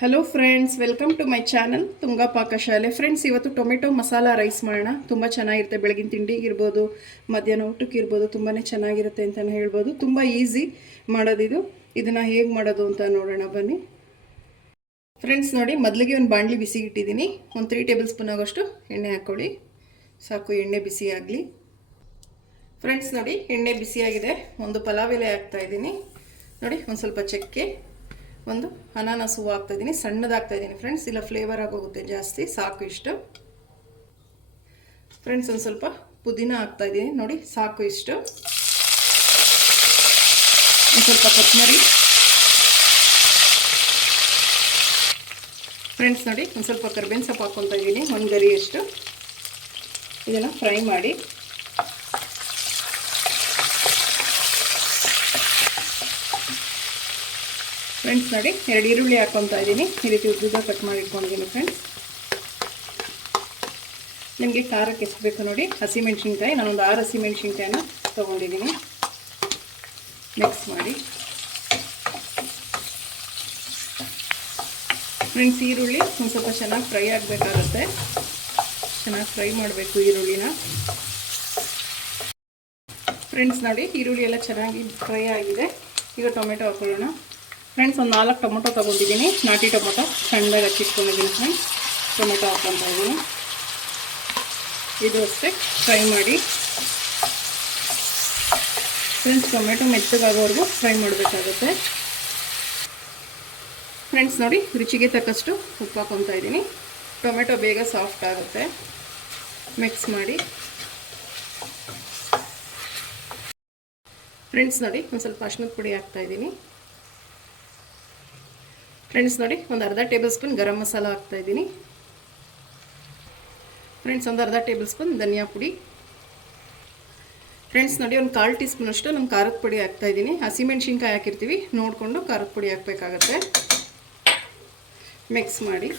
Hello friends, welcome to my channel Tunga ಪಾಕಶಾಲೆ. Friends, ಇವತ್ತು tomato masala rice ಮಾಡೋಣ. ತುಂಬ ಚೆನ್ನಾಗಿರುತ್ತೆ. ಬೆಳಗಿನ ತಿಂಡಿಗೆ ಇರ್ಬೋದು, ಮಧ್ಯಾಹ್ನ ಊಟಕ್ಕೆ ಇರ್ಬೋದು, ತುಂಬಾ ಚೆನ್ನಾಗಿರುತ್ತೆ ಅಂತಲೇ ಹೇಳ್ಬೋದು. ತುಂಬ ಈಸಿ ಮಾಡೋದಿದು. ಇದನ್ನು ಹೇಗೆ ಮಾಡೋದು ಅಂತ ನೋಡೋಣ ಬನ್ನಿ. ಫ್ರೆಂಡ್ಸ್ ನೋಡಿ, ಮೊದಲಿಗೆ ಒಂದು ಬಾಣಲಿ ಬಿಸಿಗೆ ಇಟ್ಟಿದ್ದೀನಿ. ಒಂದು 3 ಟೇಬಲ್ ಸ್ಪೂನ್ ಆಗೋಷ್ಟು ಎಣ್ಣೆ ಹಾಕ್ಕೊಳ್ಳಿ. ಸಾಕು, ಎಣ್ಣೆ ಬಿಸಿ ಆಗಲಿ. ಫ್ರೆಂಡ್ಸ್ ನೋಡಿ, ಎಣ್ಣೆ ಬಿಸಿಯಾಗಿದೆ. ಒಂದು ಪಲಾವ್ ಎಲೆ ಹಾಕ್ತಾಯಿದ್ದೀನಿ. ನೋಡಿ, ಒಂದು ಸ್ವಲ್ಪ ಚಕ್ಕೆ, ಒಂದು ಅನಾನಸ್ ಹೂವು ಹಾಕ್ತಾಯಿದ್ದೀನಿ. ಸಣ್ಣದಾಗ್ತಾಯಿದ್ದೀನಿ ಫ್ರೆಂಡ್ಸ್, ಇಲ್ಲ ಫ್ಲೇವರ್ ಆಗೋಗುತ್ತೆ ಜಾಸ್ತಿ. ಸಾಕು ಇಷ್ಟು. ಫ್ರೆಂಡ್ಸ್, ಒಂದು ಸ್ವಲ್ಪ ಪುದೀನ ಹಾಕ್ತಾಯಿದ್ದೀನಿ. ನೋಡಿ, ಸಾಕು ಇಷ್ಟು. ಒಂದು ಸ್ವಲ್ಪ ಕೊತ್ತಂಬರಿ. ಫ್ರೆಂಡ್ಸ್ ನೋಡಿ, ಒಂದು ಸ್ವಲ್ಪ ಕರ್ಬೇವಿನ ಸೊಪ್ಪು ಹಾಕ್ಕೊತಾ ಇದ್ದೀನಿ, ಒಂದು ಗರಿಯಷ್ಟು. ಇದನ್ನು ಫ್ರೈ ಮಾಡಿ. ಫ್ರೆಂಡ್ಸ್ ನೋಡಿ, 2 ಈರುಳ್ಳಿ ಹಾಕ್ಕೊತಾ ಇದ್ದೀನಿ. ಈ ರೀತಿ ಉದ್ದುದ ಕಟ್ ಮಾಡಿ ಇಟ್ಕೊಂಡಿದ್ದೀನಿ ಫ್ರೆಂಡ್ಸ್. ನಿಮಗೆ ಖಾರಕ್ಕೆ ಎಷ್ಟು ಬೇಕು ನೋಡಿ. ಹಸಿಮೆಣ್ಸಿನ್ಕಾಯಿ, ನಾನೊಂದು 6 ಹಸಿಮೆಣ್ಸಿನ್ಕಾಯಿನ ತೊಗೊಂಡಿದ್ದೀನಿ. ಮಿಕ್ಸ್ ಮಾಡಿ. ಫ್ರೆಂಡ್ಸ್, ಈರುಳ್ಳಿ ಒಂದು ಸ್ವಲ್ಪ ಚೆನ್ನಾಗಿ ಫ್ರೈ ಆಗಬೇಕಾಗುತ್ತೆ. ಚೆನ್ನಾಗಿ ಫ್ರೈ ಮಾಡಬೇಕು ಈರುಳ್ಳಿನ. ಫ್ರೆಂಡ್ಸ್ ನೋಡಿ, ಈರುಳ್ಳಿ ಎಲ್ಲ ಚೆನ್ನಾಗಿ ಫ್ರೈ ಆಗಿದೆ. ಈಗ ಟೊಮೆಟೊ ಹಾಕೊಳ್ಳೋಣ. ಫ್ರೆಂಡ್ಸ್, ಒಂದು 4 ಟೊಮೊಟೊ ತೊಗೊಂಡಿದ್ದೀನಿ. ನಾಟಿ ಟೊಮೊಟೊ ಸಣ್ಣದಾಗಿ ಹಚ್ಚಿಟ್ಕೊಂಡಿದ್ದೀನಿ ಫ್ರೆಂಡ್ಸ್. ಟೊಮೆಟೊ ಹಾಕ್ಕೊತಾ ಇದ್ದೀನಿ. ಇದು ಅಷ್ಟೇ ಫ್ರೈ ಮಾಡಿ. ಫ್ರೆಂಡ್ಸ್, ಟೊಮೆಟೊ ಮೆತ್ತಗಾಗೋವರೆಗೂ ಫ್ರೈ ಮಾಡಬೇಕಾಗುತ್ತೆ. ಫ್ರೆಂಡ್ಸ್ ನೋಡಿ, ರುಚಿಗೆ ತಕ್ಕಷ್ಟು ಉಪ್ಪು ಹಾಕ್ಕೊತಾ ಇದ್ದೀನಿ. ಟೊಮೆಟೊ ಬೇಗ ಸಾಫ್ಟ್ ಆಗುತ್ತೆ. ಮಿಕ್ಸ್ ಮಾಡಿ. ಫ್ರೆಂಡ್ಸ್ ನೋಡಿ, ಒಂದು ಸ್ವಲ್ಪ ಅರಿಶಿಣದ ಪುಡಿ ಹಾಕ್ತಾಯಿದ್ದೀನಿ. ಫ್ರೆಂಡ್ಸ್ ನೋಡಿ, ಒಂದು ಅರ್ಧ ಟೇಬಲ್ ಸ್ಪೂನ್ ಗರಂ ಮಸಾಲ ಹಾಕ್ತಾಯಿದ್ದೀನಿ. ಫ್ರೆಂಡ್ಸ್, ಒಂದು ಅರ್ಧ ಟೇಬಲ್ ಸ್ಪೂನ್ ಧನಿಯಾ ಪುಡಿ. ಫ್ರೆಂಡ್ಸ್ ನೋಡಿ, ಒಂದು 1/4 ಟೀ ಸ್ಪೂನ್ ಅಷ್ಟು ನಾನು ಖಾರದ ಪುಡಿ ಹಾಕ್ತಾಯಿದ್ದೀನಿ. ಹಸಿಮೆಣ್ಸಿನ್ಕಾಯಿ ಹಾಕಿರ್ತೀವಿ, ನೋಡಿಕೊಂಡು ಖಾರದ ಪುಡಿ ಹಾಕಬೇಕಾಗತ್ತೆ. ಮಿಕ್ಸ್ ಮಾಡಿ.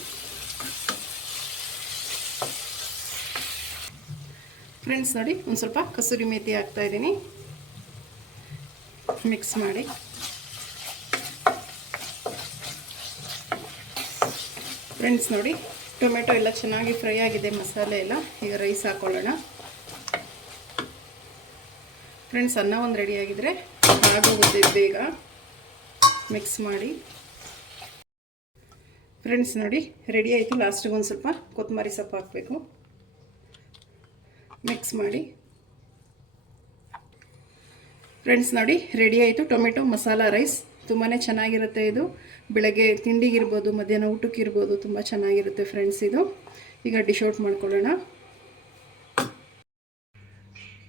ಫ್ರೆಂಡ್ಸ್ ನೋಡಿ, ಒಂದು ಸ್ವಲ್ಪ ಕಸೂರಿ ಮೇಥಿ ಹಾಕ್ತಾಯಿದ್ದೀನಿ. ಮಿಕ್ಸ್ ಮಾಡಿ. ಫ್ರೆಂಡ್ಸ್ ನೋಡಿ, ಟೊಮೆಟೊ ಎಲ್ಲ ಚೆನ್ನಾಗಿ ಫ್ರೈ ಆಗಿದೆ, ಮಸಾಲೆ ಎಲ್ಲ. ಈಗ ರೈಸ್ ಹಾಕ್ಕೊಳ್ಳೋಣ. ಫ್ರೆಂಡ್ಸ್, ಅನ್ನ ಒಂದು ರೆಡಿ ಆಗಿದ್ರೆ ಆಗೋಗುತ್ತೆ ಬೇಗ. ಮಿಕ್ಸ್ ಮಾಡಿ. ಫ್ರೆಂಡ್ಸ್ ನೋಡಿ, ರೆಡಿ ಆಯಿತು. ಲಾಸ್ಟಿಗೆ ಒಂದು ಸ್ವಲ್ಪ ಕೊತ್ತಂಬರಿ ಸೊಪ್ಪು ಹಾಕಬೇಕು. ಮಿಕ್ಸ್ ಮಾಡಿ. ಫ್ರೆಂಡ್ಸ್ ನೋಡಿ, ರೆಡಿ ಆಯಿತು ಟೊಮೆಟೊ ಮಸಾಲ ರೈಸ್. ತುಂಬಾ ಚೆನ್ನಾಗಿರುತ್ತೆ ಇದು. ಬೆಳಗ್ಗೆ ತಿಂಡಿಗಿರ್ಬೋದು, ಮಧ್ಯಾಹ್ನ ಊಟಕ್ಕಿರ್ಬೋದು, ತುಂಬ ಚೆನ್ನಾಗಿರುತ್ತೆ ಫ್ರೆಂಡ್ಸ್ ಇದು. ಈಗ ಡಿಶ್ ಔಟ್ ಮಾಡ್ಕೊಳ್ಳೋಣ.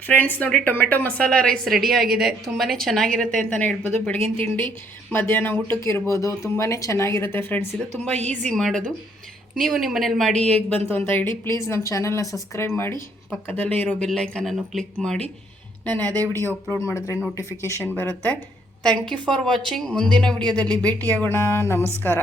ಫ್ರೆಂಡ್ಸ್ ನೋಡಿ, ಟೊಮೆಟೊ ಮಸಾಲ ರೈಸ್ ರೆಡಿ ಆಗಿದೆ. ತುಂಬಾ ಚೆನ್ನಾಗಿರುತ್ತೆ ಅಂತಲೇ ಹೇಳ್ಬೋದು. ಬೆಳಗಿನ ತಿಂಡಿ, ಮಧ್ಯಾಹ್ನ ಊಟಕ್ಕಿರ್ಬೋದು, ತುಂಬಾ ಚೆನ್ನಾಗಿರುತ್ತೆ ಫ್ರೆಂಡ್ಸ್. ಇದು ತುಂಬ ಈಸಿ ಮಾಡೋದು. ನೀವು ನಿಮ್ಮ ಮನೇಲಿ ಮಾಡಿ ಹೇಗೆ ಬಂತು ಅಂತ ಹೇಳಿ. ಪ್ಲೀಸ್ ನಮ್ಮ ಚಾನಲ್ನ ಸಬ್ಸ್ಕ್ರೈಬ್ ಮಾಡಿ, ಪಕ್ಕದಲ್ಲೇ ಇರೋ ಬೆಲ್ಲೈಕನನ್ನು ಕ್ಲಿಕ್ ಮಾಡಿ. ನಾನು ಅದೇ ವಿಡಿಯೋ ಅಪ್ಲೋಡ್ ಮಾಡಿದ್ರೆ ನೋಟಿಫಿಕೇಷನ್ ಬರುತ್ತೆ. Thank you for watching. ಮುಂದಿನ ವಿಡಿಯೋದಲ್ಲಿ ಭೇಟಿಯಾಗೋಣ. ನಮಸ್ಕಾರ.